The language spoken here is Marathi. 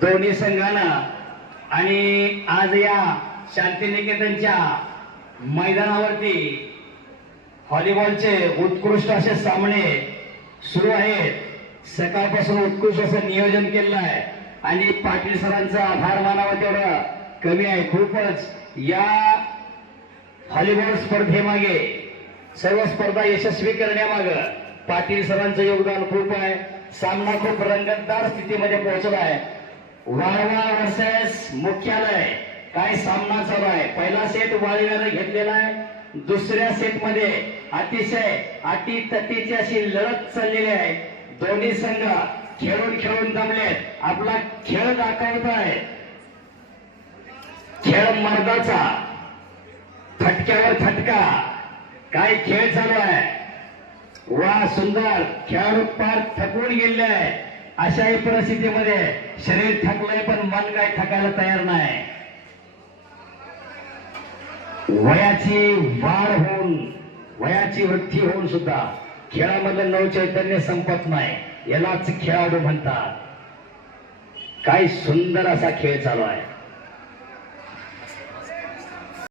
दोन्ही संघानं आणि आज या शांतिनिकेतनच्या मैदानावरती व्हॉलीबॉलचे उत्कृष्ट असे सामने सुरू आहेत। सकाळपासून उत्कृष्ट असं नियोजन केलेलं आहे आणि पाटील सरांचा आभार मानावा तेवढं कमी आहे। खूपच या व्हॉलीबॉल स्पर्धेमागे सर्व स्पर्धा यशस्वी करण्यामागे पाटील सरांचं योगदान खूप आहे। सामना खूप रंगतदार स्थितीमध्ये पोहोचला आहे। वाळवा वर्सेस मुख्यालय काय सामना चालू आहे। पहिला सेट वाळव्याने घेतलेला आहे। दुसऱ्या सेट मध्ये अतिशय अटीतटीची अशी लढत चाललेली आहे। दोन्ही संघ खेळून खेळून दमलेत। आपला खेळ दाखवत आहे। खेळ मर्दाचा फटक्यावर फटका काय खेळ चालू आहे। वा सुंदर खेळाडू पार थकून गेले आहे। अशाही परिस्थितीमध्ये शरीर थकलंय पण मन काय थकायला तयार नाही। वयाची वाढ होऊन वयाची वृद्धी होऊन सुद्धा खेळामधलं नवचैतन्य संपत नाही। यालाच खेळाडू म्हणतात। काय सुंदर असा खेळ चालू आहे।